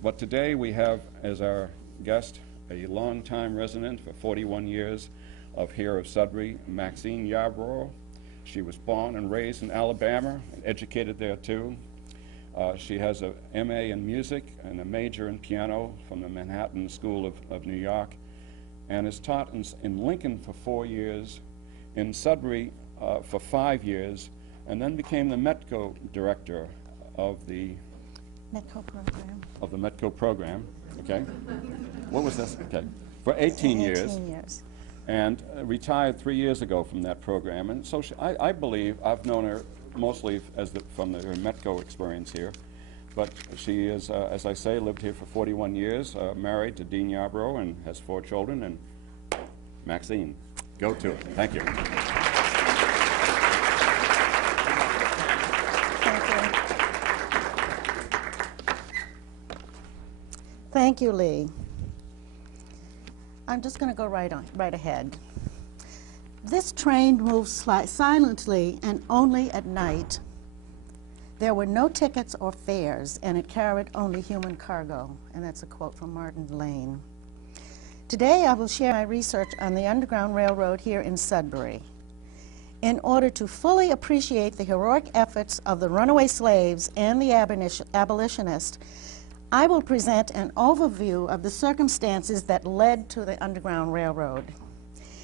But today we have as our guest a longtime resident for 41 years of Sudbury, Maxine Yarbrough. She was born and raised in Alabama and educated there too. She has a MA in music and a major in piano from the Manhattan School of New York, and has taught in Lincoln for 4 years, in Sudbury for 5 years, and then became the METCO director of the METCO program. Okay. What was this? Okay. For 18 years. And retired 3 years ago from that program. And so I believe, I've known her mostly from her METCO experience here, but she is, as I say, lived here for 41 years, married to Dean Yarbrough, and has 4 children. And Maxine, go to it. Thank you. Thank you, Lee. I'm just going to go right ahead. This train moved silently and only at night. There were no tickets or fares, and it carried only human cargo. And that's a quote from Martin Lane. Today, I will share my research on the Underground Railroad here in Sudbury. In order to fully appreciate the heroic efforts of the runaway slaves and the abolitionists, I will present an overview of the circumstances that led to the Underground Railroad.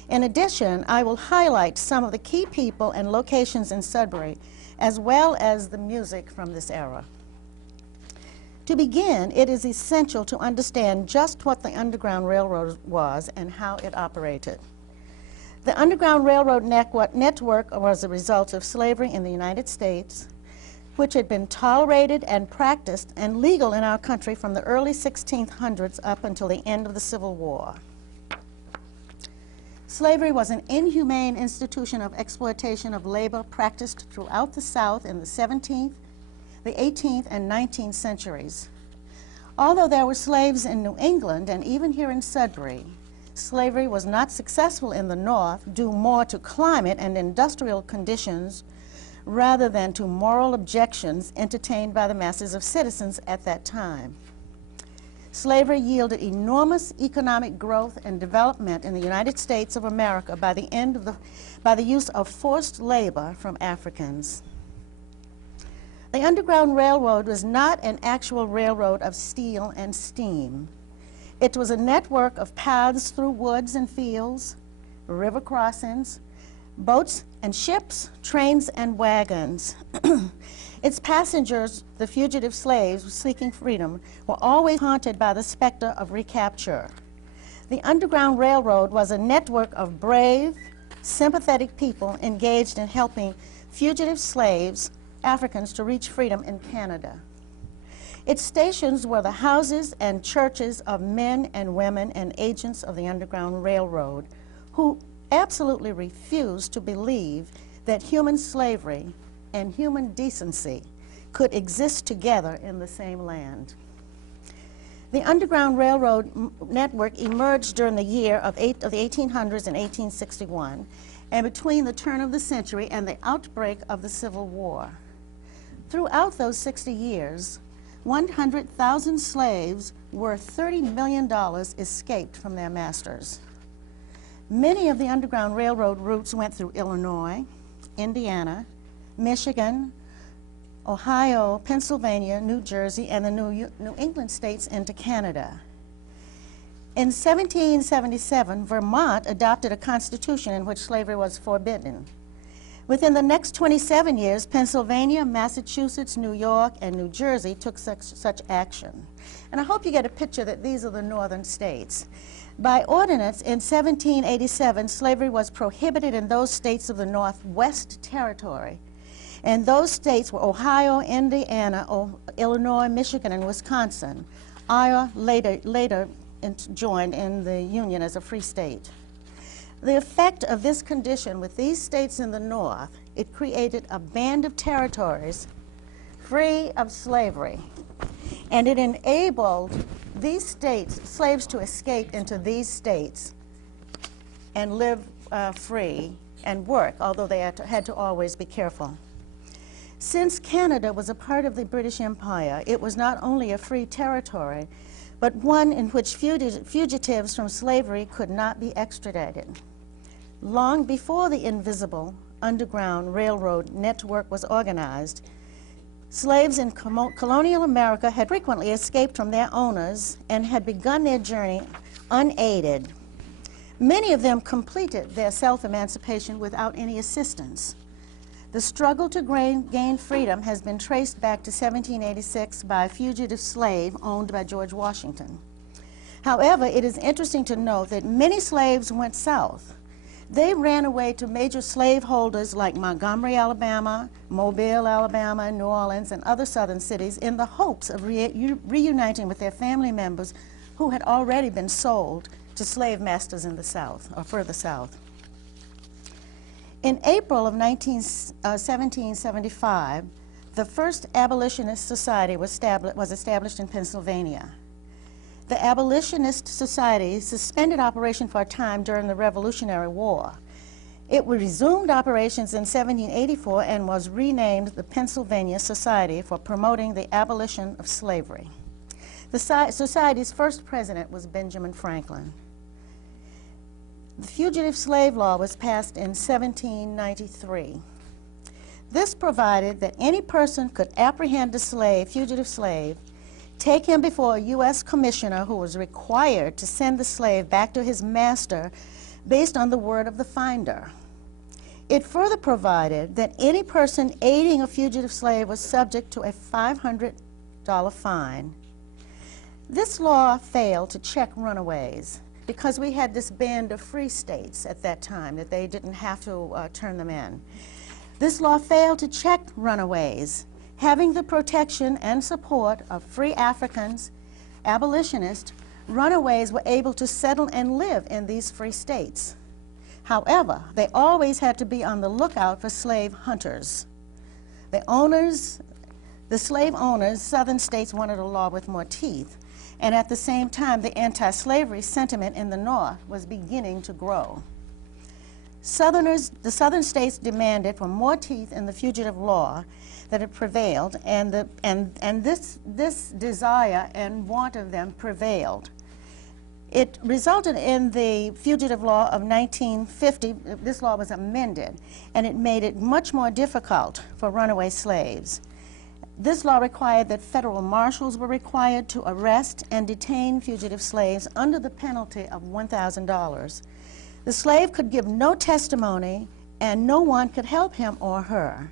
In addition, I will highlight some of the key people and locations in Sudbury, as well as the music from this era. To begin, it is essential to understand just what the Underground Railroad was and how it operated. The Underground Railroad network was a result of slavery in the United States, which had been tolerated and practiced and legal in our country from the early 1600s up until the end of the Civil War. Slavery was an inhumane institution of exploitation of labor practiced throughout the South in the 17th, the 18th, and 19th centuries. Although there were slaves in New England and even here in Sudbury, slavery was not successful in the North due more to climate and industrial conditions rather than to moral objections entertained by the masses of citizens at that time. Slavery yielded enormous economic growth and development in the United States of America by the use of forced labor from Africans. The Underground Railroad was not an actual railroad of steel and steam. It was a network of paths through woods and fields, river crossings, boats and ships, trains and wagons. Its passengers, the fugitive slaves seeking freedom, were always haunted by the specter of recapture. The Underground Railroad was a network of brave, sympathetic people engaged in helping fugitive slaves, Africans, to reach freedom in Canada. Its stations were the houses and churches of men and women and agents of the Underground Railroad who absolutely refused to believe that human slavery and human decency could exist together in the same land. The Underground Railroad network emerged during the year of the 1800s in 1861 and between the turn of the century and the outbreak of the Civil War. Throughout those 60 years, 100,000 slaves worth $30 million escaped from their masters. Many of the Underground Railroad routes went through Illinois, Indiana, Michigan, Ohio, Pennsylvania, New Jersey, and the New England states into Canada. In 1777, Vermont adopted a constitution in which slavery was forbidden. Within the next 27 years, Pennsylvania, Massachusetts, New York, and New Jersey took such action. And I hope you get a picture that these are the northern states. By ordinance in 1787, slavery was prohibited in those states of the Northwest Territory. And those states were Ohio, Indiana, Illinois, Michigan, and Wisconsin. Iowa later joined in the Union as a free state. The effect of this condition with these states in the North, it created a band of territories free of slavery. And it enabled these states, slaves to escape into these states and live free and work, although they had to always be careful. Since Canada was a part of the British Empire, it was not only a free territory, but one in which fugitives from slavery could not be extradited. Long before the invisible Underground Railroad network was organized, slaves in colonial America had frequently escaped from their owners and had begun their journey unaided. Many of them completed their self-emancipation without any assistance. The struggle to gain freedom has been traced back to 1786 by a fugitive slave owned by George Washington. However, it is interesting to note that many slaves went south. They ran away to major slaveholders like Montgomery, Alabama, Mobile, Alabama, New Orleans, and other southern cities in the hopes of reuniting with their family members who had already been sold to slave masters in the South, or further south. In April of 1775, the first abolitionist society was established in Pennsylvania. The Abolitionist Society suspended operation for a time during the Revolutionary War. It resumed operations in 1784 and was renamed the Pennsylvania Society for promoting the abolition of slavery. The society's first president was Benjamin Franklin. The Fugitive Slave Law was passed in 1793. This provided that any person could apprehend a fugitive slave, take him before a U.S. commissioner who was required to send the slave back to his master based on the word of the finder. It further provided that any person aiding a fugitive slave was subject to a $500 fine. This law failed to check runaways because we had this band of free states at that time that they didn't have to turn them in. This law failed to check runaways. Having the protection and support of free Africans, abolitionists, runaways were able to settle and live in these free states. However, they always had to be on the lookout for slave hunters. The slave owners, southern states wanted a law with more teeth, and at the same time, the anti-slavery sentiment in the North was beginning to grow. The southern states demanded for more teeth in the fugitive law that it prevailed, and this desire and want of them prevailed. It resulted in the Fugitive Law of 1950. This law was amended, and it made it much more difficult for runaway slaves. This law required that federal marshals were required to arrest and detain fugitive slaves under the penalty of $1,000. The slave could give no testimony, and no one could help him or her.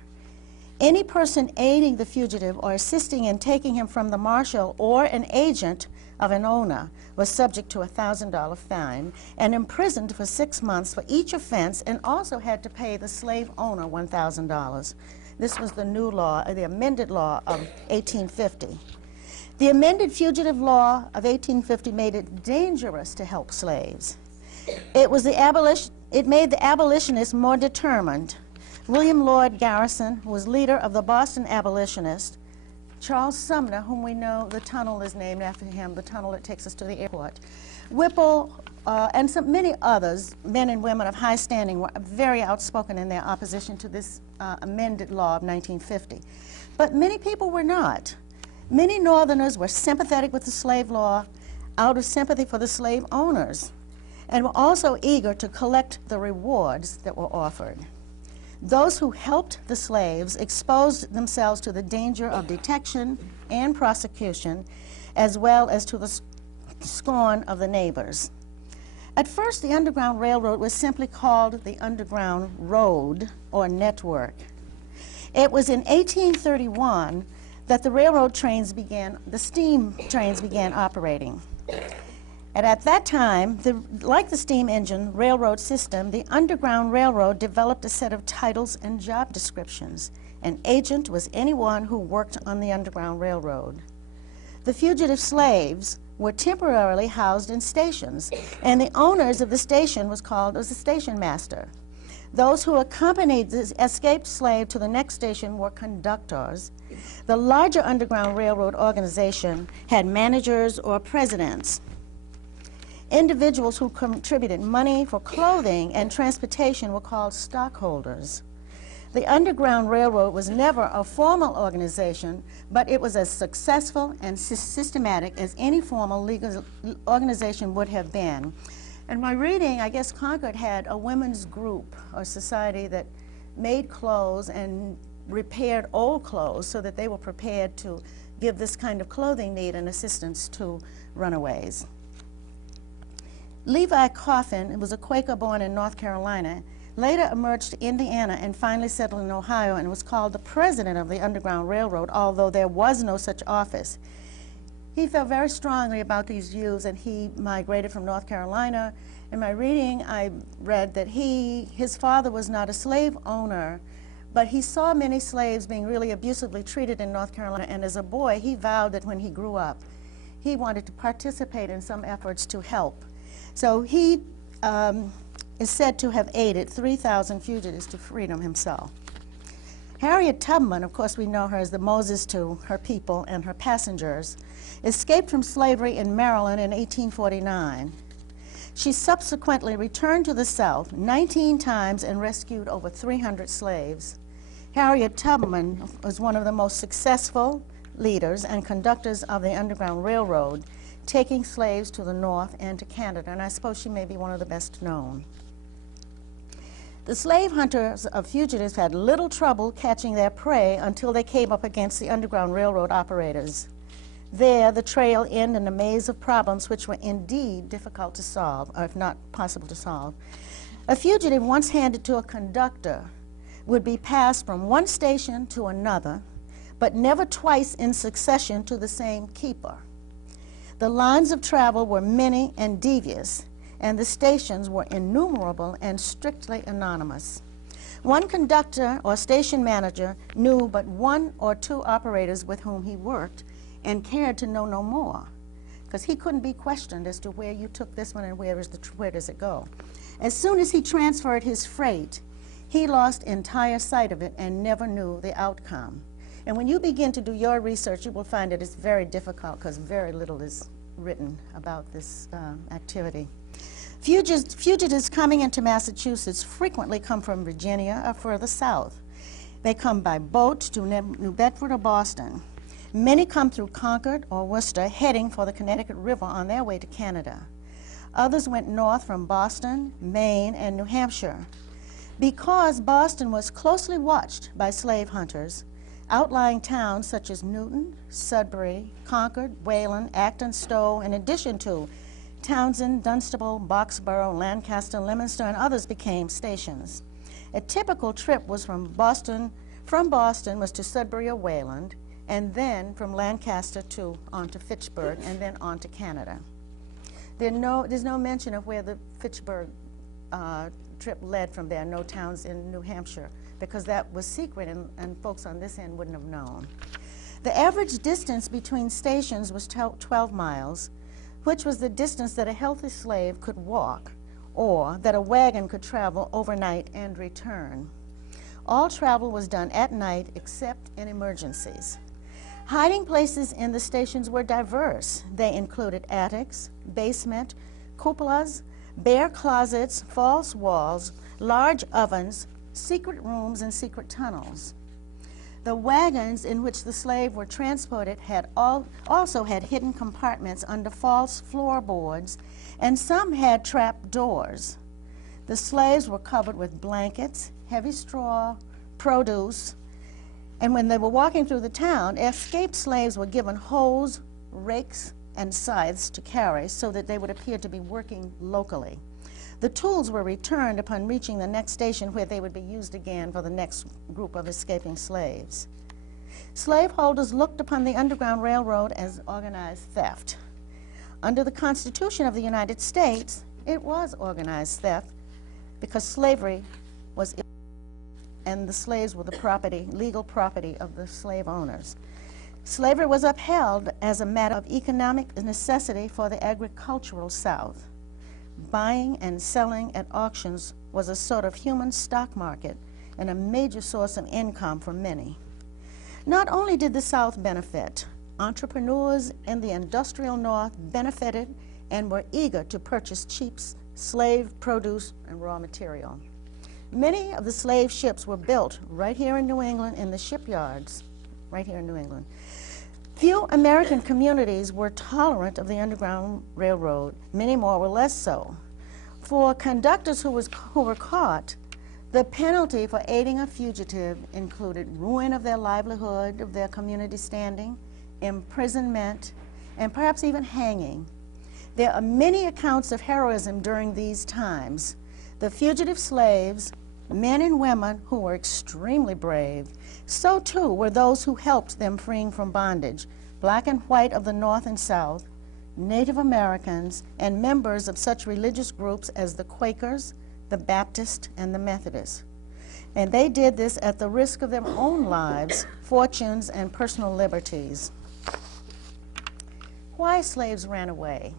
Any person aiding the fugitive or assisting in taking him from the marshal or an agent of an owner was subject to a $1,000 fine and imprisoned for 6 months for each offense, and also had to pay the slave owner $1,000. This was the new law, the amended law of 1850. The amended Fugitive Law of 1850 made it dangerous to help slaves. It made the abolitionists more determined. William Lloyd Garrison, who was leader of the Boston abolitionists, Charles Sumner, whom we know the tunnel is named after him, the tunnel that takes us to the airport, Whipple, and many others, men and women of high standing, were very outspoken in their opposition to this amended law of 1950. But many people were not. Many Northerners were sympathetic with the slave law out of sympathy for the slave owners, and were also eager to collect the rewards that were offered. Those who helped the slaves exposed themselves to the danger of detection and prosecution, as well as to the scorn of the neighbors. At first, the Underground Railroad was simply called the Underground Road or Network. It was in 1831 that the steam trains began operating. And at that time, like the steam engine railroad system, the Underground Railroad developed a set of titles and job descriptions. An agent was anyone who worked on the Underground Railroad. The fugitive slaves were temporarily housed in stations, and the owners of the station was called as the station master. Those who accompanied the escaped slave to the next station were conductors. The larger Underground Railroad organization had managers or presidents. Individuals who contributed money for clothing and transportation were called stockholders. The Underground Railroad was never a formal organization, but it was as successful and systematic as any formal legal organization would have been. In my reading, I guess Concord had a women's group or society that made clothes and repaired old clothes so that they were prepared to give this kind of clothing need and assistance to runaways. Levi Coffin was a Quaker born in North Carolina, later emerged to Indiana and finally settled in Ohio and was called the president of the Underground Railroad, although there was no such office. He felt very strongly about these views and he migrated from North Carolina. In my reading, I read that his father was not a slave owner, but he saw many slaves being really abusively treated in North Carolina, and as a boy, he vowed that when he grew up, he wanted to participate in some efforts to help. So he is said to have aided 3,000 fugitives to freedom himself. Harriet Tubman, of course we know her as the Moses to her people and her passengers, escaped from slavery in Maryland in 1849. She subsequently returned to the South 19 times and rescued over 300 slaves. Harriet Tubman was one of the most successful leaders and conductors of the Underground Railroad, taking slaves to the North and to Canada, and I suppose she may be one of the best known. The slave hunters of fugitives had little trouble catching their prey until they came up against the Underground Railroad operators. There, the trail ended in a maze of problems which were indeed difficult to solve, or if not possible to solve. A fugitive once handed to a conductor would be passed from one station to another, but never twice in succession to the same keeper. The lines of travel were many and devious, and the stations were innumerable and strictly anonymous. One conductor or station manager knew but one or two operators with whom he worked and cared to know no more, because he couldn't be questioned as to where you took this one and where does it go. As soon as he transferred his freight, he lost entire sight of it and never knew the outcome. And when you begin to do your research, you will find that it's very difficult because very little is written about this activity. Fugitives coming into Massachusetts frequently come from Virginia or further south. They come by boat to New Bedford or Boston. Many come through Concord or Worcester, heading for the Connecticut River on their way to Canada. Others went north from Boston, Maine, and New Hampshire. Because Boston was closely watched by slave hunters, outlying towns such as Newton, Sudbury, Concord, Wayland, Acton, Stowe, in addition to Townsend, Dunstable, Boxborough, Lancaster, Leominster, and others became stations. A typical trip was from Boston was to Sudbury or Wayland, and then from Lancaster on to Fitchburg, and then on to Canada. There's no mention of where the Fitchburg trip led from there, no towns in New Hampshire, because that was secret and folks on this end wouldn't have known. The average distance between stations was 12 miles, which was the distance that a healthy slave could walk, or that a wagon could travel overnight and return. All travel was done at night except in emergencies. Hiding places in the stations were diverse. They included attics, basement, cupolas, bare closets, false walls, large ovens, secret rooms, and secret tunnels. The wagons in which the slaves were transported also had hidden compartments under false floorboards, and some had trap doors. The slaves were covered with blankets, heavy straw, produce, and when they were walking through the town, escaped slaves were given hoes, rakes, and scythes to carry so that they would appear to be working locally. The tools were returned upon reaching the next station, where they would be used again for the next group of escaping slaves. Slaveholders looked upon the Underground Railroad as organized theft. Under the Constitution of the United States, it was organized theft because slavery was illegal, and the slaves were the legal property of the slave owners. Slavery was upheld as a matter of economic necessity for the agricultural South. Buying and selling at auctions was a sort of human stock market and a major source of income for many. Not only did the South benefit, entrepreneurs in the industrial North benefited and were eager to purchase cheap slave produce and raw material. Many of the slave ships were built right here in New England in the shipyards, right here in New England. Few American communities were tolerant of the Underground Railroad. Many more were less so. For conductors who were caught, the penalty for aiding a fugitive included ruin of their livelihood, of their community standing, imprisonment, and perhaps even hanging. There are many accounts of heroism during these times. The fugitive slaves, men and women who were extremely brave, so too were those who helped them freeing from bondage, black and white of the North and South, Native Americans, and members of such religious groups as the Quakers, the Baptists, and the Methodists. And they did this at the risk of their own lives, fortunes, and personal liberties. Why slaves ran away?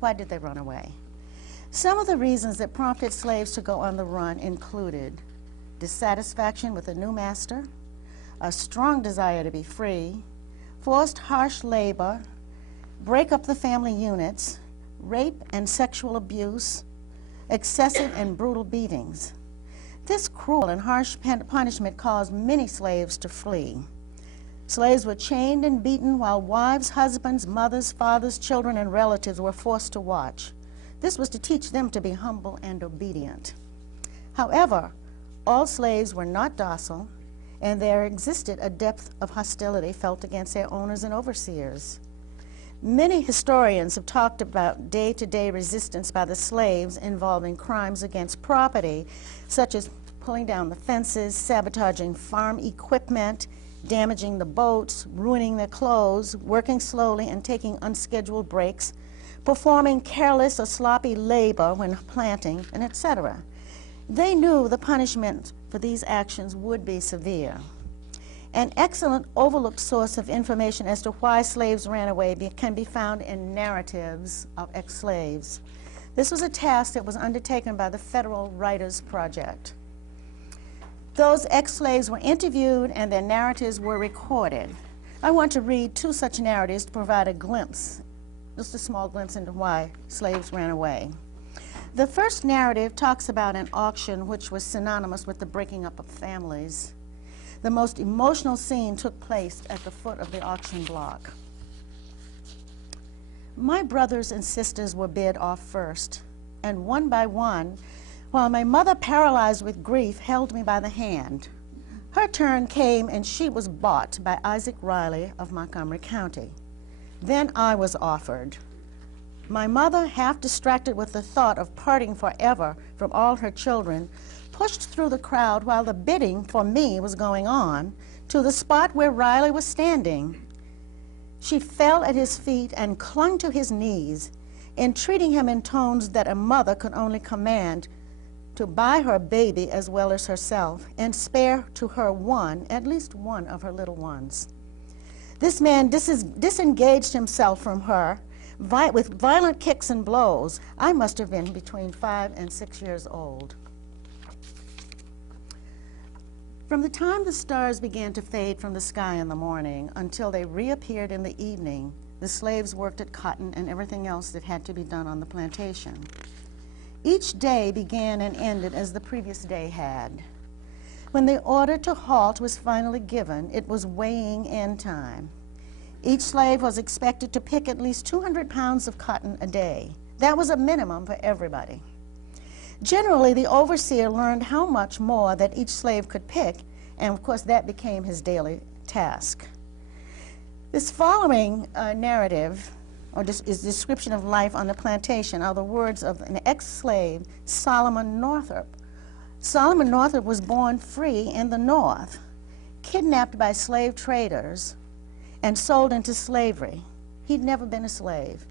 Why did they run away? Some of the reasons that prompted slaves to go on the run included dissatisfaction with a new master, a strong desire to be free, forced harsh labor, break up the family units, rape and sexual abuse, excessive and brutal beatings. This cruel and harsh punishment caused many slaves to flee. Slaves were chained and beaten while wives, husbands, mothers, fathers, children, and relatives were forced to watch. This was to teach them to be humble and obedient. However, all slaves were not docile, and there existed a depth of hostility felt against their owners and overseers. Many historians have talked about day-to-day resistance by the slaves involving crimes against property, such as pulling down the fences, sabotaging farm equipment, damaging the boats, ruining their clothes, working slowly and taking unscheduled breaks, performing careless or sloppy labor when planting, and etc. They knew the punishment for these actions would be severe. An excellent overlooked source of information as to why slaves ran away can be found in narratives of ex-slaves. This was a task that was undertaken by the Federal Writers Project. Those ex-slaves were interviewed and their narratives were recorded. I want to read two such narratives to provide a glimpse, just a small glimpse into why slaves ran away. The first narrative talks about an auction which was synonymous with the breaking up of families. The most emotional scene took place at the foot of the auction block. My brothers and sisters were bid off first, and one by one, while my mother, paralyzed with grief, held me by the hand. Her turn came, and she was bought by Isaac Riley of Montgomery County. Then I was offered. My mother, half distracted with the thought of parting forever from all her children, pushed through the crowd while the bidding for me was going on to the spot where Riley was standing. She fell at his feet and clung to his knees, entreating him in tones that a mother could only command to buy her baby as well as herself and spare to her at least one of her little ones. This man disengaged himself from her with violent kicks and blows. I must have been between 5 and 6 years old. From the time the stars began to fade from the sky in the morning until they reappeared in the evening, the slaves worked at cotton and everything else that had to be done on the plantation. Each day began and ended as the previous day had. When the order to halt was finally given, it was weighing in time. Each slave was expected to pick at least 200 pounds of cotton a day. That was a minimum for everybody. Generally, the overseer learned how much more that each slave could pick, and of course that became his daily task. This following narrative, or is description of life on the plantation, are the words of an ex-slave, Solomon Northup. Solomon Northup was born free in the North, kidnapped by slave traders, and sold into slavery. He'd never been a slave.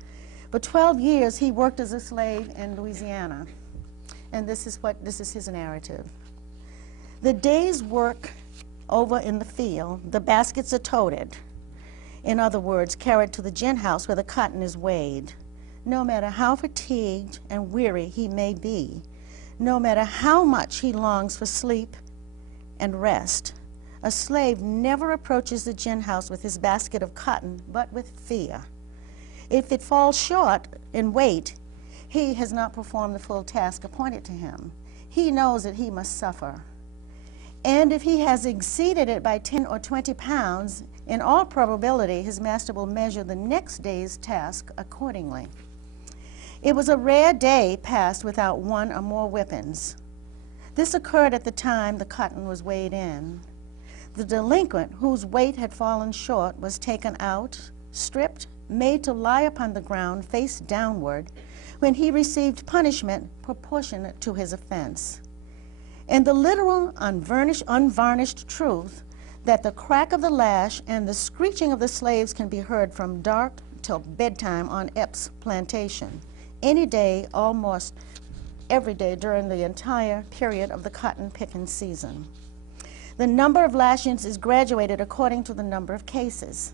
For 12 years, he worked as a slave in Louisiana. And this is his narrative. The day's work over in the field, the baskets are toted. In other words, carried to the gin house where the cotton is weighed. No matter how fatigued and weary he may be, no matter how much he longs for sleep and rest, a slave never approaches the gin house with his basket of cotton, but with fear. If it falls short in weight, he has not performed the full task appointed to him. he knows that he must suffer. And if he has exceeded it by 10 or 20 pounds, in all probability, his master will measure the next day's task accordingly. It was a rare day passed without one or more whippings. This occurred at the time the cotton was weighed in. The delinquent, whose weight had fallen short, was taken out, stripped, made to lie upon the ground face downward, when he received punishment proportionate to his offense. And the literal, unvarnished truth that the crack of the lash and the screeching of the slaves can be heard from dark till bedtime on Epps plantation, any day, almost every day during the entire period of the cotton picking season. The number of lashings is graduated according to the number of cases.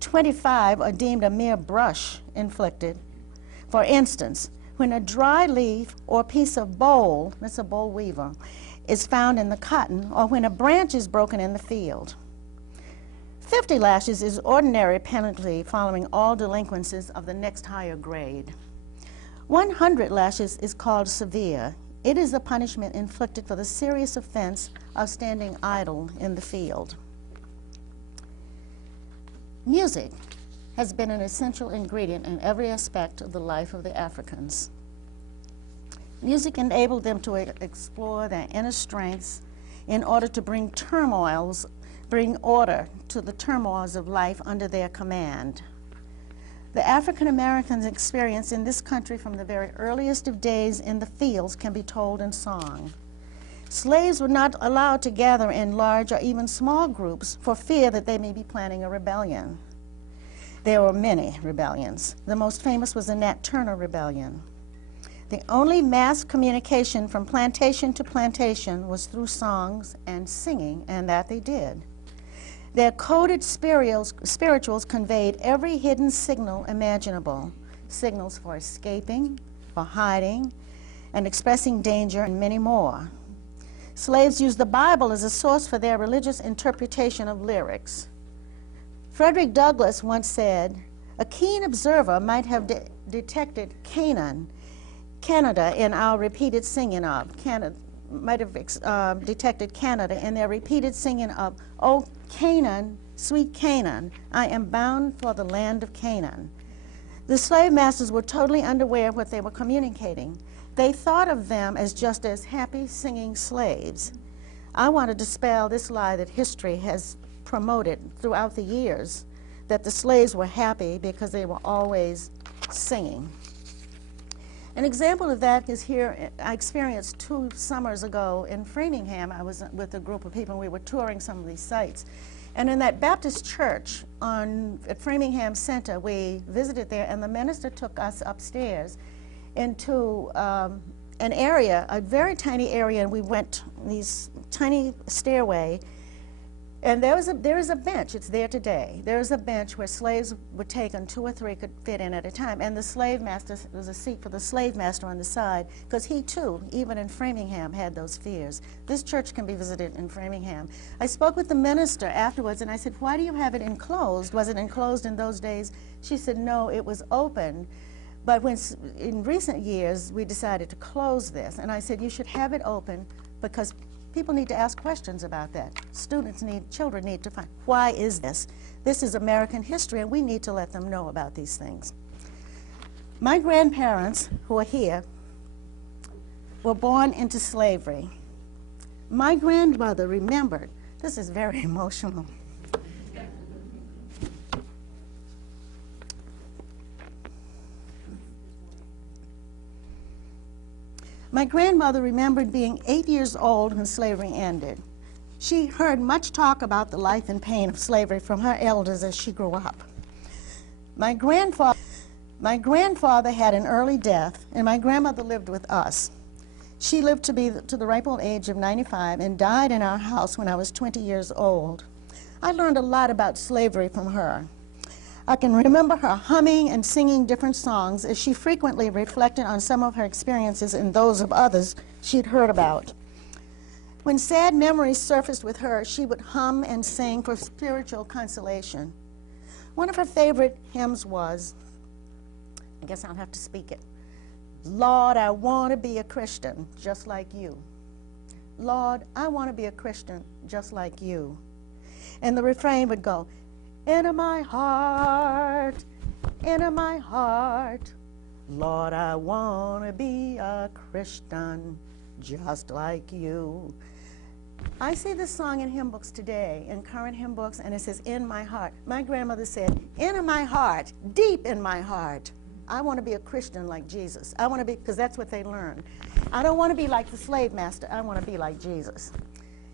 25 are deemed a mere brush inflicted. For instance, when a dry leaf or piece of boll, that's a boll weevil, is found in the cotton, or when a branch is broken in the field. 50 lashes is ordinary penalty following all delinquencies of the next higher grade. 100 lashes is called severe. It is the punishment inflicted for the serious offense of standing idle in the field. Music has been an essential ingredient in every aspect of the life of the Africans. Music enabled them to explore their inner strengths in order to bring order to the turmoils of life under their command. The African Americans' experience in this country from the very earliest of days in the fields can be told in song. Slaves were not allowed to gather in large or even small groups for fear that they may be planning a rebellion. There were many rebellions. The most famous was the Nat Turner Rebellion. The only mass communication from plantation to plantation was through songs and singing, and that they did. Their coded spirituals conveyed every hidden signal imaginable, signals for escaping, for hiding, and expressing danger, and many more. Slaves used the Bible as a source for their religious interpretation of lyrics. Frederick Douglass once said, "A keen observer might have detected Canada in our repeated singing of, detected Canada in their repeated singing of, 'O Canaan, sweet Canaan, I am bound for the land of Canaan.'" The slave masters were totally unaware of what they were communicating. They thought of them as just as happy singing slaves. I want to dispel this lie that history has promoted throughout the years, that the slaves were happy because they were always singing. An example of that is here. I experienced 2 summers ago in Framingham. I was with a group of people, and we were touring some of these sites. And in that Baptist church at Framingham Center, we visited there, and the minister took us upstairs into an area, a very tiny area, and we went these tiny stairway. And there is a bench. It's there today. There is a bench where slaves were taken, 2 or 3 could fit in at a time. And the slave master, there was a seat for the slave master on the side, because he too, even in Framingham, had those fears. This church can be visited in Framingham. I spoke with the minister afterwards, and I said, "Why do you have it enclosed? Was it enclosed in those days?" She said, "No, it was open. But in recent years, we decided to close this." And I said, "You should have it open because people need to ask questions about that. Children need to find, why is this? This is American history, and we need to let them know about these things." My grandparents, who are here, were born into slavery. My grandmother remembered, this is very emotional. My grandmother remembered being 8 years old when slavery ended. She heard much talk about the life and pain of slavery from her elders as she grew up. My grandfather had an early death, and my grandmother lived with us. She lived to the ripe old age of 95 and died in our house when I was 20 years old. I learned a lot about slavery from her. I can remember her humming and singing different songs as she frequently reflected on some of her experiences and those of others she'd heard about. When sad memories surfaced with her, she would hum and sing for spiritual consolation. One of her favorite hymns was, I guess I'll have to speak it, Lord, I want to be a Christian just like you. Lord, I want to be a Christian just like you. And the refrain would go, into my heart, Lord, I want to be a Christian just like you. I see this song in hymn books today, in current hymn books, and it says, in my heart. My grandmother said, in my heart, deep in my heart, I want to be a Christian like Jesus. I want to be, because that's what they learned. I don't want to be like the slave master. I want to be like Jesus.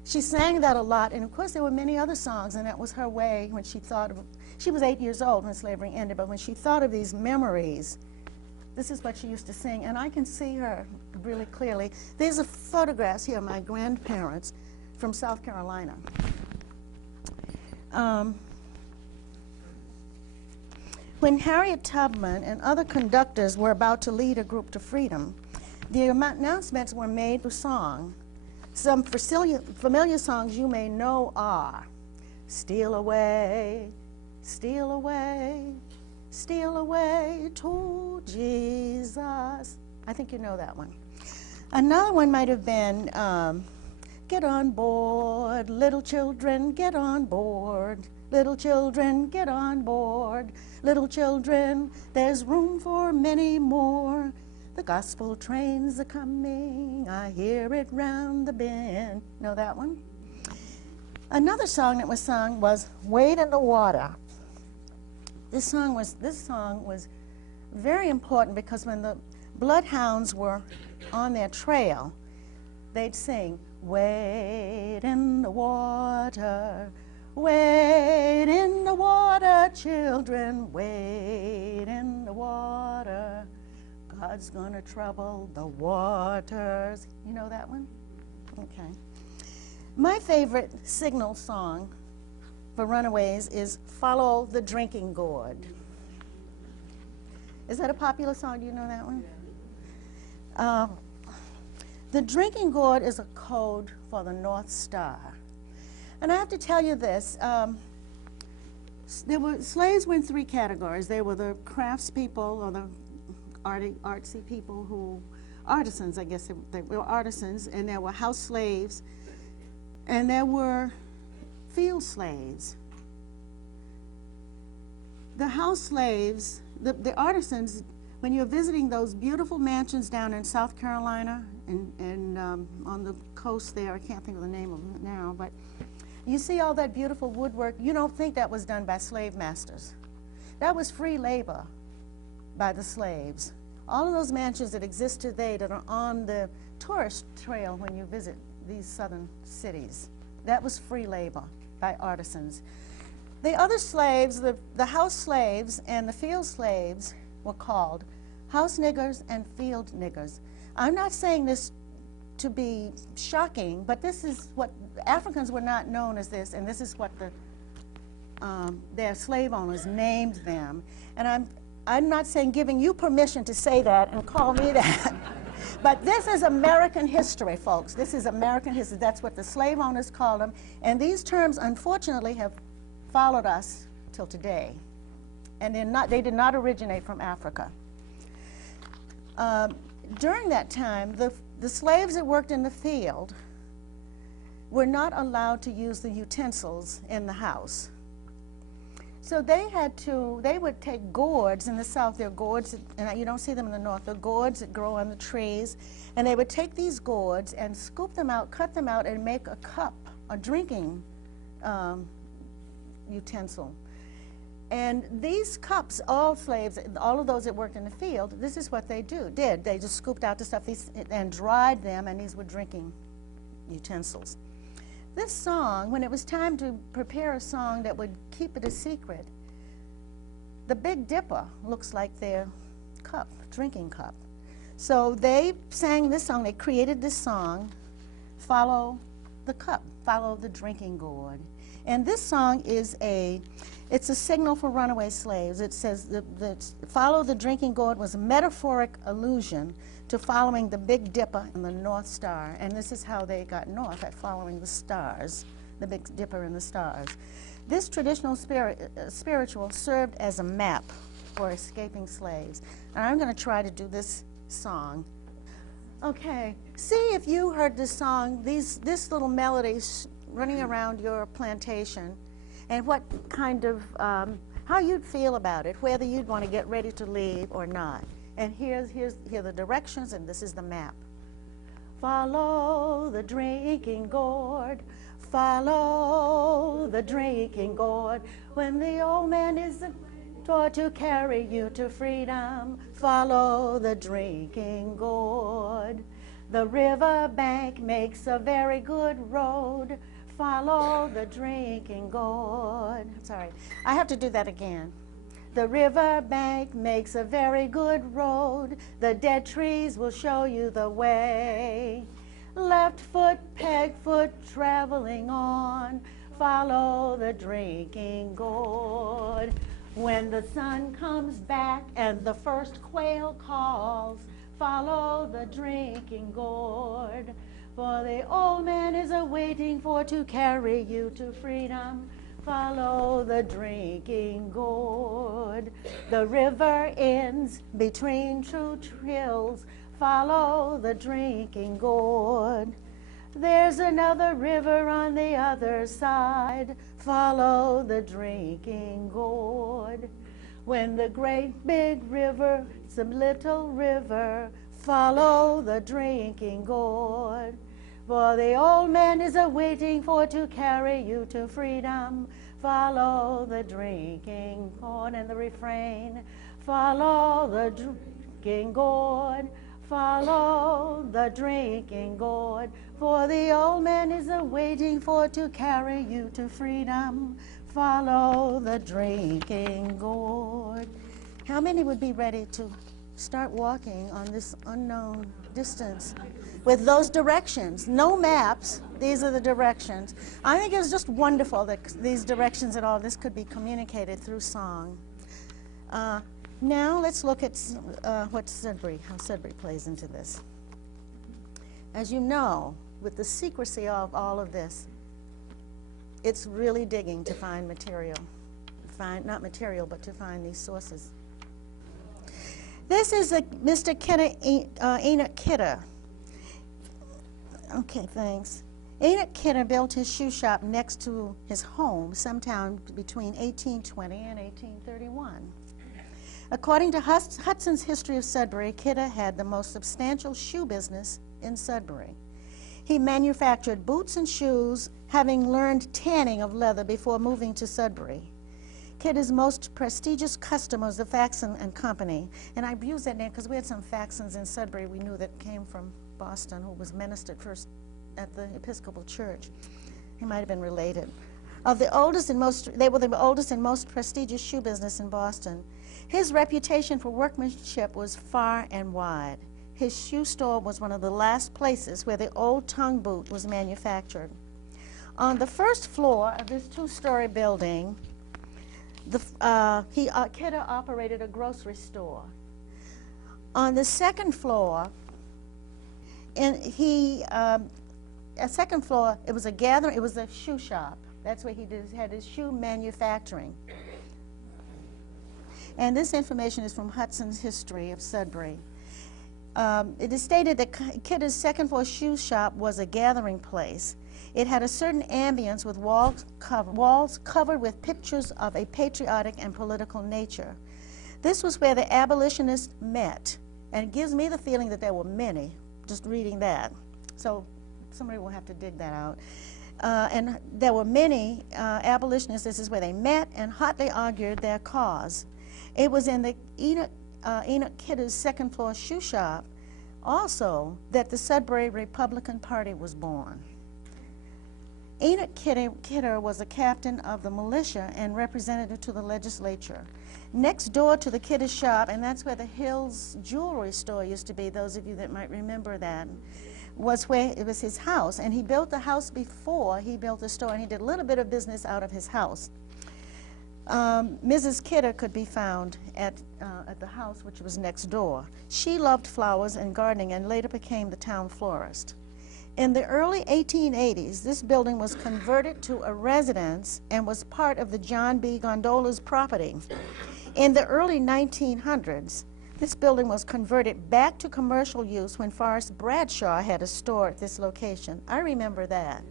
She sang that a lot, and of course there were many other songs, and that was her way when she thought of, she was 8 years old when slavery ended, but when she thought of these memories, this is what she used to sing, and I can see her really clearly. There's a photographs here of my grandparents from South Carolina. When Harriet Tubman and other conductors were about to lead a group to freedom, the announcements were made through song. Some familiar songs you may know are Steal Away, Steal Away, Steal Away to Jesus. I think you know that one. Another one might have been Get on board, little children, get on board. Little children, get on board. Little children, there's room for many more. The gospel trains are coming, I hear it round the bend. Know that one? Another song that was sung was Wade in the Water. This song was very important because when the bloodhounds were on their trail, they'd sing, wade in the water, wade in the water, children, wade in the water. God's gonna trouble the waters. You know that one? Okay. My favorite signal song for runaways is Follow the Drinking Gourd. Is that a popular song? Do you know that one? The drinking gourd is a code for the North Star. And I have to tell you this, slaves were in three categories. They were the craftspeople or the artsy people who, artisans, I guess they were artisans, and there were house slaves, and there were field slaves. The house slaves, the artisans, when you're visiting those beautiful mansions down in South Carolina and on the coast there, I can't think of the name of them now, but you see all that beautiful woodwork, you don't think that was done by slave masters. That was free labor by the slaves. All of those mansions that exist today that are on the tourist trail when you visit these southern cities, that was free labor by artisans. The other slaves, the house slaves and the field slaves were called house niggers and field niggers. I'm not saying this to be shocking, but this is what Africans were not known as this, and this is what their slave owners named them. And I'm not saying giving you permission to say that and call me that. But this is American history, folks. This is American history. That's what the slave owners called them. And these terms, unfortunately, have followed us till today. And they did not originate from Africa. During that time, the slaves that worked in the field were not allowed to use the utensils in the house. So they would take gourds in the South. There are gourds, and you don't see them in the North. They're gourds that grow on the trees. And they would take these gourds and scoop them out, cut them out, and make a cup, a drinking utensil. And these cups, all slaves, all of those that worked in the field, this is what they did. They just scooped out the stuff and dried them, and these were drinking utensils. This song, when it was time to prepare a song that would keep it a secret, the Big Dipper looks like their cup, drinking cup. So they sang this song, they created this song, Follow the Cup, Follow the Drinking Gourd. And this song it's a signal for runaway slaves. It says Follow the Drinking Gourd was a metaphoric allusion to following the Big Dipper and the North Star. And this is how they got north, at following the stars, the Big Dipper and the stars. This traditional spiritual served as a map for escaping slaves. And I'm going to try to do this song. Okay, see if you heard this song, this little melody running around your plantation, and what kind of, how you'd feel about it, whether you'd want to get ready to leave or not. And here are the directions, and this is the map. Follow the drinking gourd, follow the drinking gourd. When the old man is taught to carry you to freedom, follow the drinking gourd. The river bank makes a very good road, follow the drinking gourd. Sorry, I have to do that again. The river bank makes a very good road, the dead trees will show you the way. Left foot, peg foot, traveling on, follow the drinking gourd. When the sun comes back and the first quail calls, follow the drinking gourd. For the old man is a-waiting for to carry you to freedom, follow the drinking gourd. The river ends between two hills, follow the drinking gourd. There's another river on the other side, follow the drinking gourd. When the great big river, some little river, follow the drinking gourd. For the old man is a-waiting for to carry you to freedom, follow the drinking gourd. And the refrain, follow the drinking gourd, follow the drinking gourd. For the old man is a-waiting for to carry you to freedom, follow the drinking gourd. How many would be ready to start walking on this unknown distance with those directions? No maps, these are the directions. I think it's just wonderful that these directions and all this could be communicated through song. Now let's look at how Sudbury plays into this. As you know, with the secrecy of all of this, it's really digging to find material. Not material, but to find these sources. This is Mr. Enoch Kidder. Okay, thanks. Enoch Kidder built his shoe shop next to his home sometime between 1820 and 1831. According to Hudson's History of Sudbury, Kidder had the most substantial shoe business in Sudbury. He manufactured boots and shoes, having learned tanning of leather before moving to Sudbury. Kidder's most prestigious customer was the Faxon and Company, and I use that name because we had some Faxons in Sudbury we knew that came from Boston, who was ministered first at the Episcopal Church. He might have been related. They were the oldest and most prestigious shoe business in Boston. His reputation for workmanship was far and wide. His shoe store was one of the last places where the old tongue boot was manufactured. On the first floor of this two-story building, Kidder operated a grocery store. On the second floor, it was a gathering, it was a shoe shop. That's where he had his shoe manufacturing. And this information is from Hudson's History of Sudbury. It is stated that Kidder's second floor shoe shop was a gathering place. It had a certain ambience with walls covered with pictures of a patriotic and political nature. This was where the abolitionists met, and it gives me the feeling that there were many, just reading that. So somebody will have to dig that out. And there were many abolitionists. This is where they met and hotly argued their cause. It was in the Enoch Kidder's second floor shoe shop also that the Sudbury Republican Party was born. Enoch Kidder was a captain of the militia and representative to the legislature. Next door to the Kidder shop, and that's where the Hills jewelry store used to be, those of you that might remember that, was where it was his house. And he built the house before he built the store, and he did a little bit of business out of his house. Mrs. Kidder could be found at the house which was next door. She loved flowers and gardening and later became the town florist. In the early 1880s, this building was converted to a residence and was part of the John B. Gondola's property. In the early 1900s, This building was converted back to commercial use when Forrest Bradshaw had a store at this location. I remember that.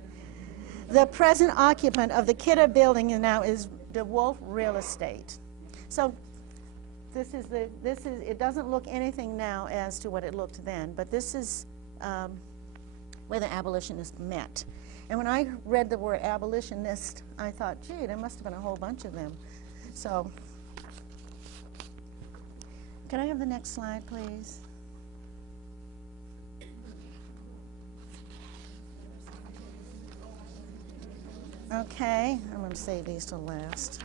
The present occupant of the Kidder building now is DeWolf Real Estate. So it doesn't look anything now as to what it looked then, but this is where the abolitionists met. And when I read the word abolitionist, I thought, gee, there must have been a whole bunch of them. So, can I have the next slide, please? Okay, I'm going to save these till last.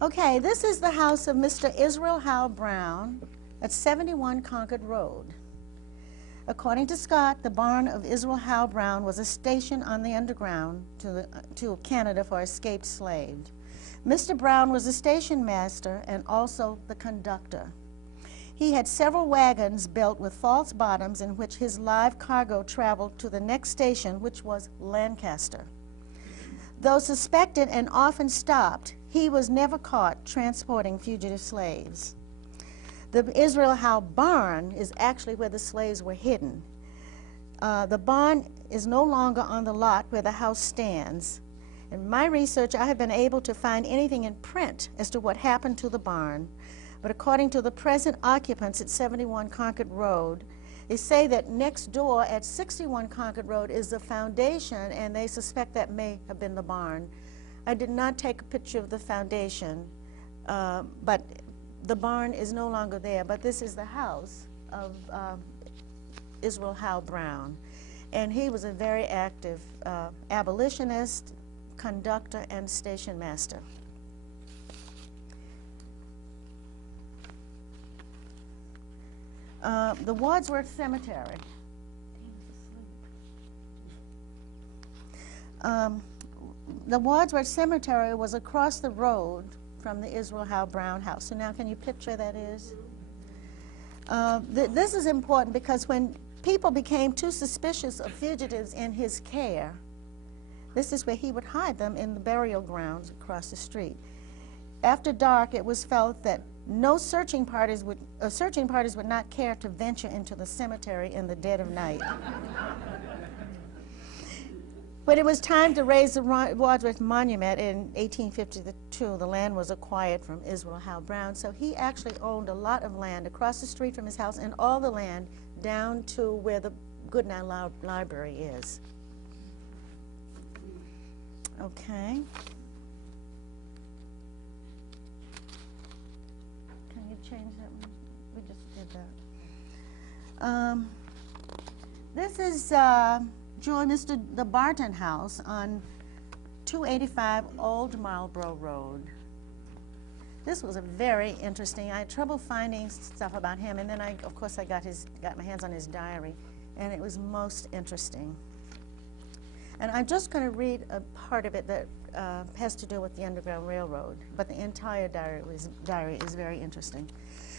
Okay, this is the house of Mr. Israel Howe Brown at 71 Concord Road. According to Scott, the barn of Israel Howe Brown was a station on the underground to Canada for escaped slaves. Mr. Brown was a station master and also the conductor. He had several wagons built with false bottoms in which his live cargo traveled to the next station, which was Lancaster. Though suspected and often stopped, he was never caught transporting fugitive slaves. The Israel Howe barn is actually where the slaves were hidden. The barn is no longer on the lot where the house stands. In my research, I have been able to find anything in print as to what happened to the barn, but according to the present occupants at 71 Concord Road, they say that next door at 61 Concord Road is the foundation, and they suspect that may have been the barn. I did not take a picture of the foundation, but the barn is no longer there, but this is the house of Israel Howe Brown. And he was a very active abolitionist, conductor, and station master. The Wadsworth Cemetery. The Wadsworth Cemetery was across the road from the Israel Howe Brown house. So now can you picture that is? This is important because when people became too suspicious of fugitives in his care, this is where he would hide them in the burial grounds across the street. After dark, it was felt that no searching parties would not care to venture into the cemetery in the dead of night. When it was time to raise the Wadsworth Monument in 1852, the land was acquired from Israel Howe Brown, so he actually owned a lot of land across the street from his house and all the land down to where the Goodnight Library is. Okay. Can you change that one? We just did that. This is the Barton House on 285 Old Marlborough Road. This was a very interesting. I had trouble finding stuff about him, and then of course I got my hands on his diary, and it was most interesting. And I'm just going to read a part of it that has to do with the Underground Railroad, but the entire diary is very interesting.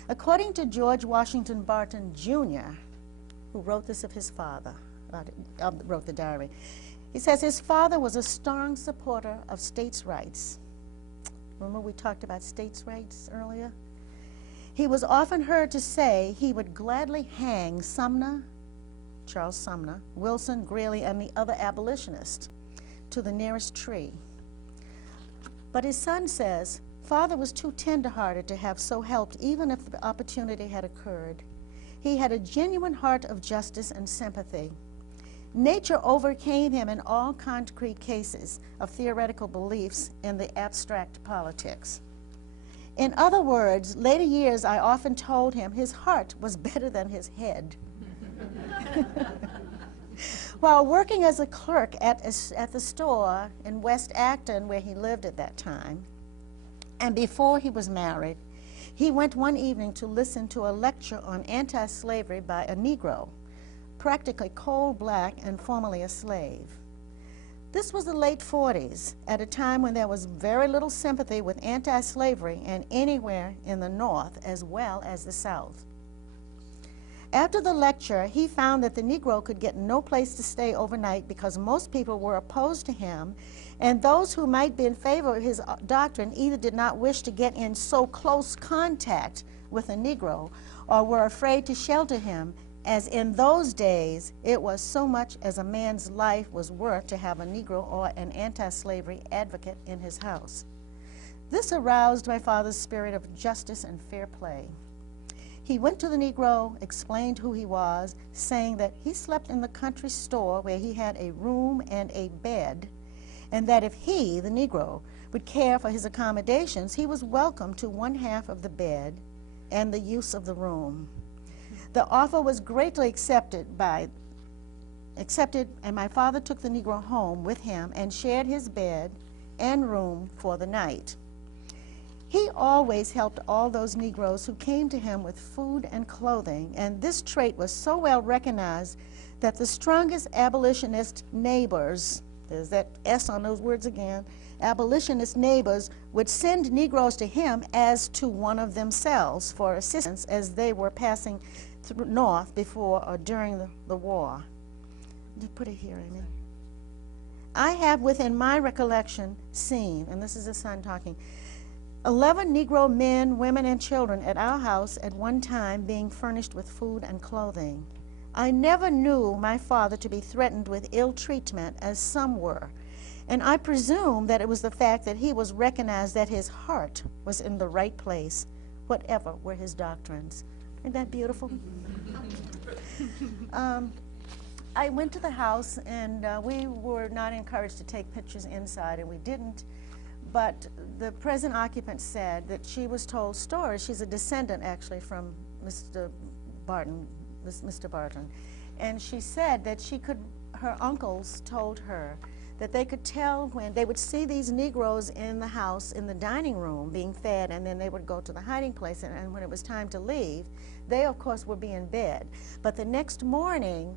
According to George Washington Barton, Jr., who wrote this of his father, wrote the diary, he says his father was a strong supporter of states' rights. Remember we talked about states' rights earlier? He was often heard to say he would gladly hang Sumner, Charles Sumner, Wilson, Greeley, and the other abolitionists to the nearest tree. But his son says, father was too tender-hearted to have so helped even if the opportunity had occurred. He had a genuine heart of justice and sympathy. Nature overcame him in all concrete cases of theoretical beliefs in the abstract politics. In other words, later years I often told him his heart was better than his head. While working as a clerk at the store in West Acton, where he lived at that time, and before he was married, he went one evening to listen to a lecture on anti-slavery by a Negro, practically coal-black and formerly a slave. This was the late 40s, at a time when there was very little sympathy with anti-slavery and anywhere in the North as well as the South. After the lecture, he found that the Negro could get no place to stay overnight because most people were opposed to him, and those who might be in favor of his doctrine either did not wish to get in so close contact with a Negro or were afraid to shelter him, as in those days it was so much as a man's life was worth to have a Negro or an anti-slavery advocate in his house. This aroused my father's spirit of justice and fair play. He went to the Negro, explained who he was, saying that he slept in the country store where he had a room and a bed, and that if he, the Negro, would care for his accommodations, he was welcome to one half of the bed and the use of the room. The offer was greatly accepted, and my father took the Negro home with him and shared his bed and room for the night. He always helped all those Negroes who came to him with food and clothing, and this trait was so well recognized that the strongest abolitionist neighbors, there's that S on those words again, abolitionist neighbors would send Negroes to him as to one of themselves for assistance as they were passing through north before or during the war. Just put it here, Amy. I have within my recollection seen, and this is the son talking, 11 Negro men, women, and children at our house at one time being furnished with food and clothing. I never knew my father to be threatened with ill treatment as some were, and I presume that it was the fact that he was recognized that his heart was in the right place, whatever were his doctrines. Isn't that beautiful? I went to the house, and we were not encouraged to take pictures inside, and we didn't. But the present occupant said that she was told stories. She's a descendant, actually, from Mr. Barton, and she said that her uncles told her that they could tell when they would see these Negroes in the house, in the dining room, being fed, and then they would go to the hiding place, and when it was time to leave, they, of course, would be in bed. But the next morning,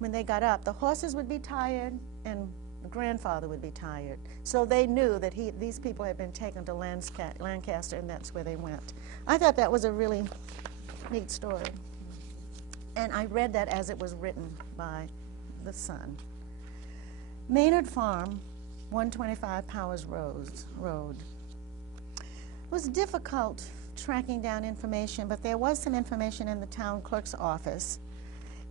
when they got up, the horses would be tired, and the grandfather would be tired. So they knew that these people had been taken to Lancaster, and that's where they went. I thought that was a really neat story. And I read that as it was written by the son. Maynard Farm, 125 Powers Road. It was difficult tracking down information, but there was some information in the town clerk's office,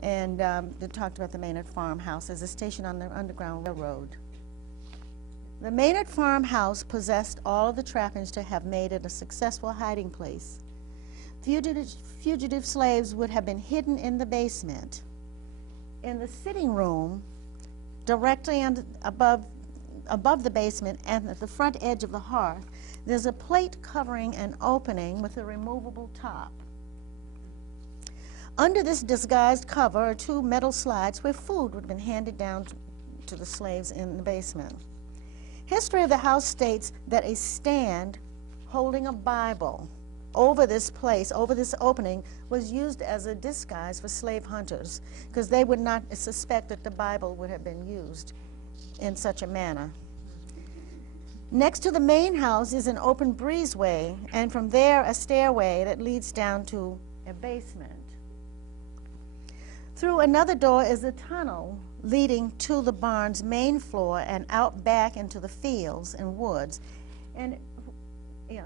and they talked about the Maynard Farmhouse as a station on the Underground Railroad. The Maynard Farmhouse possessed all of the trappings to have made it a successful hiding place. Fugitive slaves would have been hidden in the basement. In the sitting room, directly above the basement and at the front edge of the hearth, there's a plate covering an opening with a removable top. Under this disguised cover are two metal slides where food would have been handed down to the slaves in the basement. History of the house states that a stand holding a Bible over this place, over this opening, was used as a disguise for slave hunters, because they would not suspect that the Bible would have been used in such a manner. Next to the main house is an open breezeway, and from there a stairway that leads down to a basement. Through another door is a tunnel leading to the barn's main floor and out back into the fields and woods. And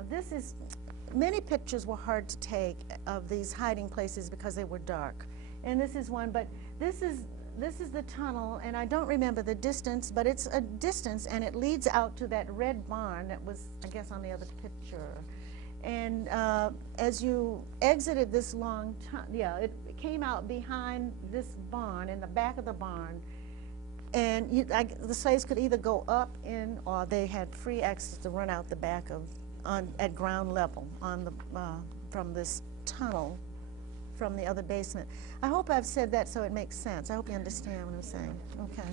this is, many pictures were hard to take of these hiding places because they were dark. And this is one, but this is the tunnel, and I don't remember the distance, but it's a distance, and it leads out to that red barn that was, I guess, on the other picture. And as you exited this long tunnel, it came out behind this barn, in the back of the barn, and the slaves could either go up in, or they had free access to run out the back at ground level from this tunnel from the other basement. I hope I've said that so it makes sense. I hope you understand what I'm saying. Okay.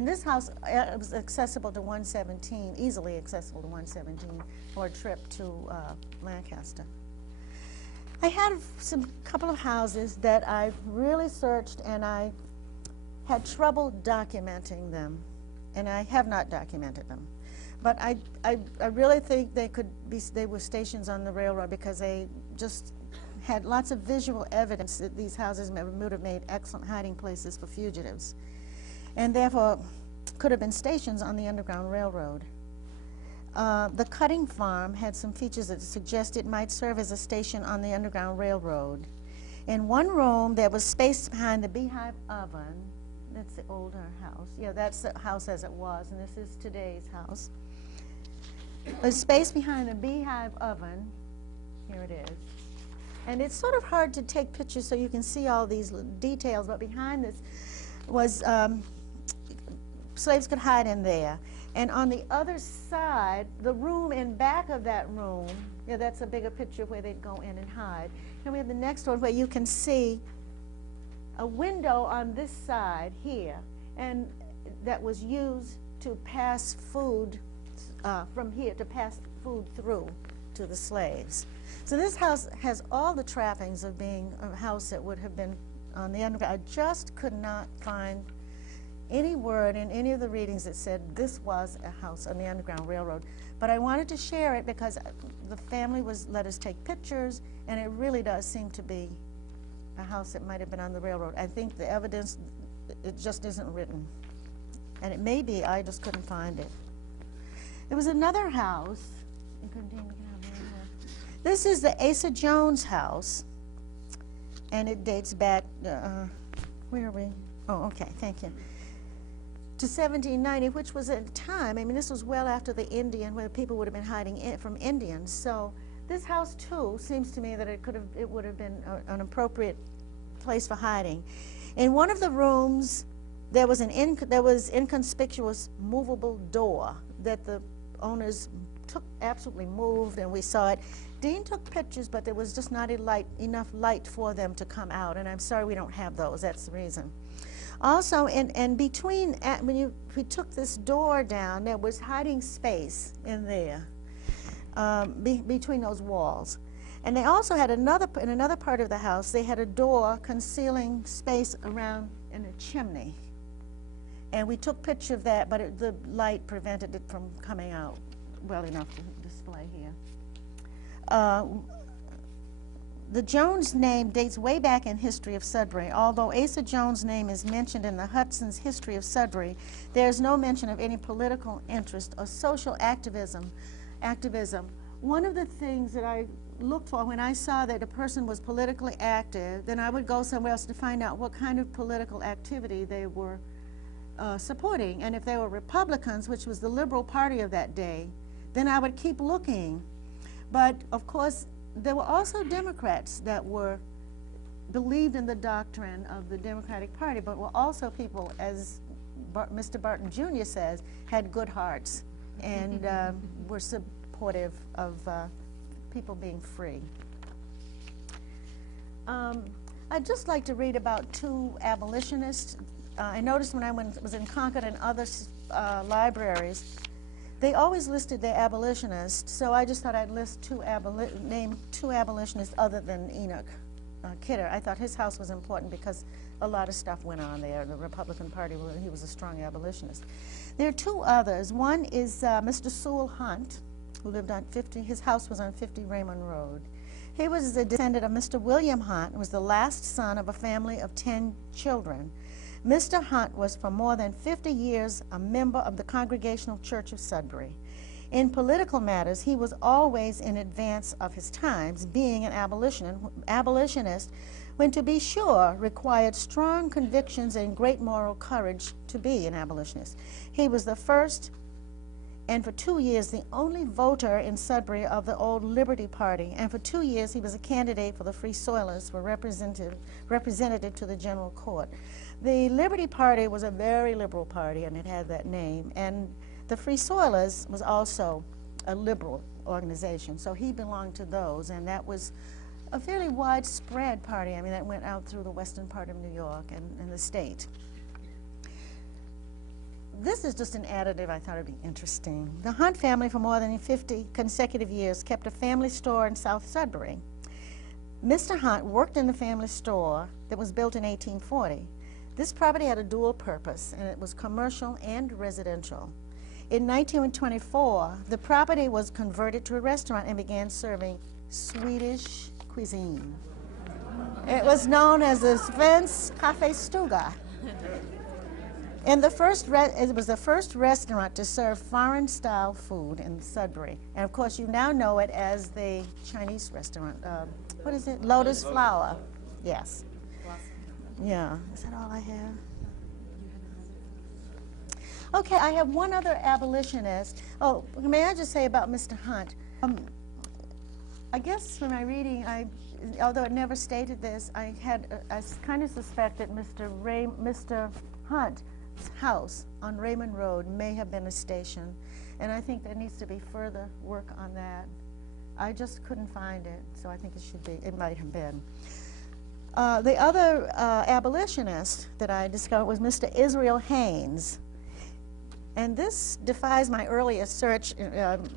This house was accessible to 117, easily accessible to 117 for a trip to Lancaster. I had some couple of houses that I really searched, and I had trouble documenting them, and I have not documented them. But I really think they were stations on the railroad because they just had lots of visual evidence that these houses would have made excellent hiding places for fugitives, and therefore could have been stations on the Underground Railroad. The Cutting Farm had some features that suggest it might serve as a station on the Underground Railroad. In one room, there was space behind the beehive oven. That's the older house. Yeah, that's the house as it was, and this is today's house. There's space behind the beehive oven. Here it is. And it's sort of hard to take pictures so you can see all these details, but behind this was slaves could hide in there. And on the other side, the room in back of that room, yeah, that's a bigger picture where they'd go in and hide. And we have the next one where you can see a window on this side here, and that was used to pass food from here, to pass food through to the slaves. So this house has all the trappings of being a house that would have been on the Underground. I just could not find any word in any of the readings that said this was a house on the Underground Railroad. But I wanted to share it because the family let us take pictures, and it really does seem to be a house that might have been on the railroad. I think the evidence, it just isn't written. And it may be, I just couldn't find it. There was another house. This is the Asa Jones house, and it dates back, where are we? Oh, okay, thank you. To 1790, which was at a time, I mean, this was well after the Indian, where people would have been hiding from Indians. So this house, too, seems to me that it would have been an appropriate place for hiding. In one of the rooms, there was inconspicuous movable door that the owners absolutely moved, and we saw it. Dean took pictures, but there was just not enough light for them to come out, and I'm sorry we don't have those. That's the reason. Also, and between, when we took this door down, there was hiding space in there between those walls. And they also had in another part of the house, they had a door concealing space around in a chimney. And we took picture of that, but the light prevented it from coming out well enough to display here. The Jones name dates way back in history of Sudbury. Although Asa Jones' name is mentioned in the Hudson's History of Sudbury, there is no mention of any political interest or social activism. One of the things that I looked for when I saw that a person was politically active, then I would go somewhere else to find out what kind of political activity they were supporting. And if they were Republicans, which was the liberal party of that day, then I would keep looking. But of course, there were also Democrats that believed in the doctrine of the Democratic Party, but were also people, as Mr. Barton Jr. says, had good hearts and were supportive of people being free. I'd just like to read about two abolitionists. I noticed when I was in Concord and other libraries, they always listed their abolitionists, so I just thought I'd name two abolitionists other than Enoch Kidder. I thought his house was important because a lot of stuff went on there. The Republican Party, he was a strong abolitionist. There are two others. One is Mr. Sewell Hunt, who lived on 50, his house was on 50 Raymond Road. He was a descendant of Mr. William Hunt, and was the last son of a family of 10 children. Mr. Hunt was for more than 50 years a member of the Congregational Church of Sudbury. In political matters, he was always in advance of his times, being an abolitionist, when to be sure required strong convictions and great moral courage to be an abolitionist. He was the first and for 2 years the only voter in Sudbury of the old Liberty Party, and for 2 years he was a candidate for the Free Soilers for representative to the General Court. The Liberty Party was a very liberal party, and it had that name, and the Free Soilers was also a liberal organization, so he belonged to those, and that was a fairly widespread party. I mean, that went out through the western part of New York and the state. This is just an additive I thought would be interesting. The Hunt family for more than 50 consecutive years kept a family store in South Sudbury. Mr. Hunt worked in the family store that was built in 1840. This property had a dual purpose, and it was commercial and residential. In 1924, the property was converted to a restaurant and began serving Swedish cuisine. It was known as the Svensk Kaffestuga. And it was the first restaurant to serve foreign-style food in Sudbury. And of course, you now know it as the Chinese restaurant. What is it? Lotus Flower. Yes. Yeah. Is that all I have? Okay, I have one other abolitionist. Oh, may I just say about Mr. Hunt? I guess from my reading, although it never stated this, I kind of suspected Mr. Hunt's house on Raymond Road may have been a station, and I think there needs to be further work on that. I just couldn't find it, so I think it might have been. The other abolitionist that I discovered was Mr. Israel Haynes. And this defies my earlier search,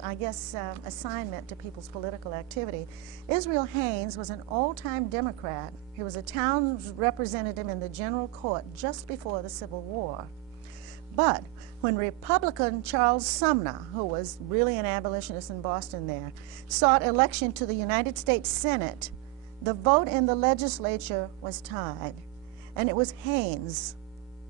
assignment to people's political activity. Israel Haynes was an old-time Democrat. He was a town representative in the general court just before the Civil War. But when Republican Charles Sumner, who was really an abolitionist in Boston there, sought election to the United States Senate, the vote in the legislature was tied. And it was Haynes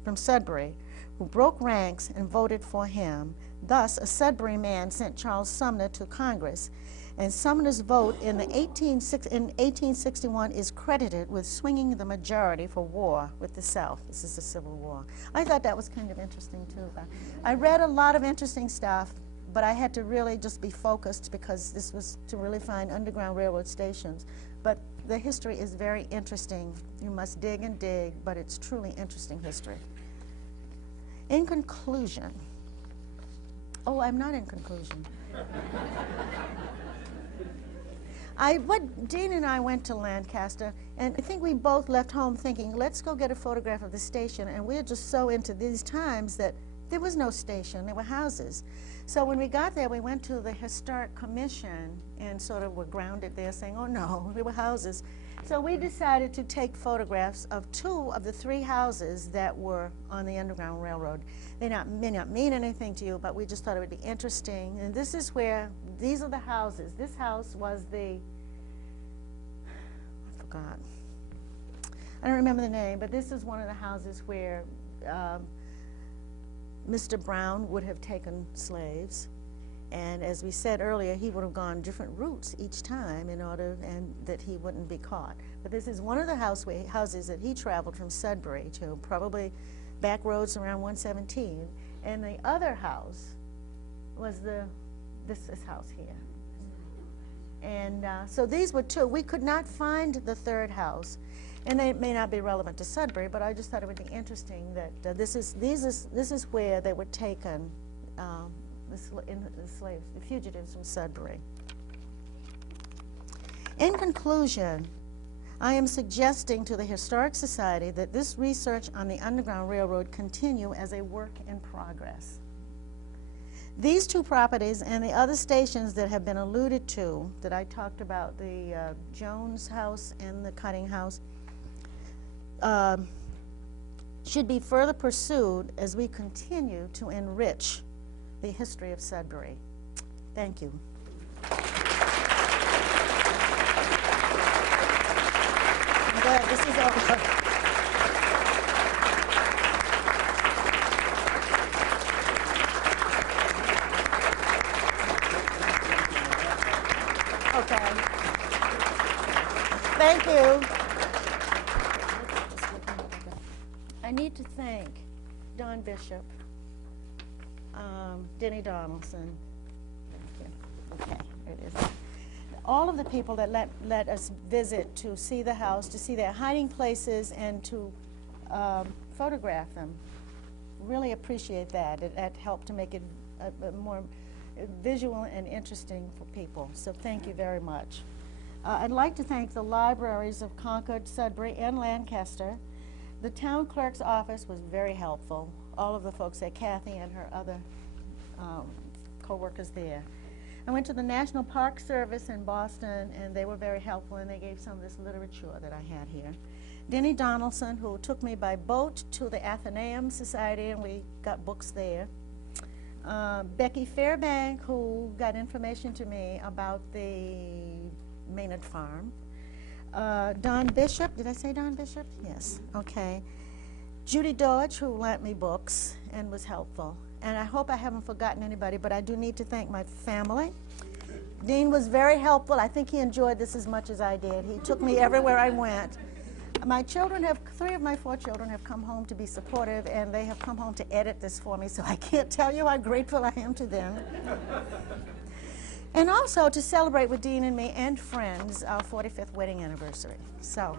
from Sudbury who broke ranks and voted for him. Thus, a Sudbury man sent Charles Sumner to Congress, and Sumner's vote in 1861 is credited with swinging the majority for war with the South. This is the Civil War. I thought that was kind of interesting, too. I read a lot of interesting stuff, but I had to really just be focused because this was to really find Underground Railroad stations. But the history is very interesting. You must dig and dig, but it's truly interesting history. In conclusion, I'm not in conclusion. Dean and I went to Lancaster, and I think we both left home thinking, let's go get a photograph of the station, and we were just so into these times that there was no station, there were houses. So when we got there, we went to the Historic Commission and sort of were grounded there saying, oh no, there were houses. So we decided to take photographs of 2 of the 3 houses that were on the Underground Railroad. They may not mean anything to you, but we just thought it would be interesting. And this is where, these are the houses. This house was I forgot. I don't remember the name, but this is one of the houses where Mr. Brown would have taken slaves. And as we said earlier, he would have gone different routes each time in order that he wouldn't be caught. But this is one of the houses that he traveled from Sudbury to, probably back roads around 117. And the other house was this house here. And so these were 2. We could not find the 3rd house. And they may not be relevant to Sudbury, but I just thought it would be interesting that this is where they were taken, the slaves, the fugitives from Sudbury. In conclusion, I am suggesting to the Historic Society that this research on the Underground Railroad continue as a work in progress. These 2 properties and the other stations that have been alluded to, that I talked about, the Jones House and the Cutting House, should be further pursued as we continue to enrich the history of Sudbury. Thank you. I'm glad this is over. Okay. Thank you. I need to thank Don Bishop, Denny Donaldson, okay, there it is. All of the people that let us visit to see the house, to see their hiding places, and to photograph them. Really appreciate that. It helped to make it more visual and interesting for people. So thank you very much. I'd like to thank the libraries of Concord, Sudbury, and Lancaster. The town clerk's office was very helpful. All of the folks there, Kathy and her other co-workers there. I went to the National Park Service in Boston, and they were very helpful, and they gave some of this literature that I had here. Denny Donaldson, who took me by boat to the Athenaeum Society, and we got books there. Becky Fairbank, who got information to me about the Maynard Farm. Don Bishop, did I say Don Bishop? Yes, okay. Judy Dodge, who lent me books and was helpful. And I hope I haven't forgotten anybody, but I do need to thank my family. Dean was very helpful. I think he enjoyed this as much as I did. He took me everywhere I went. My children have, 3 of my 4 children have come home to be supportive, and they have come home to edit this for me, so I can't tell you how grateful I am to them. And also to celebrate with Dean and me and friends our 45th wedding anniversary. So.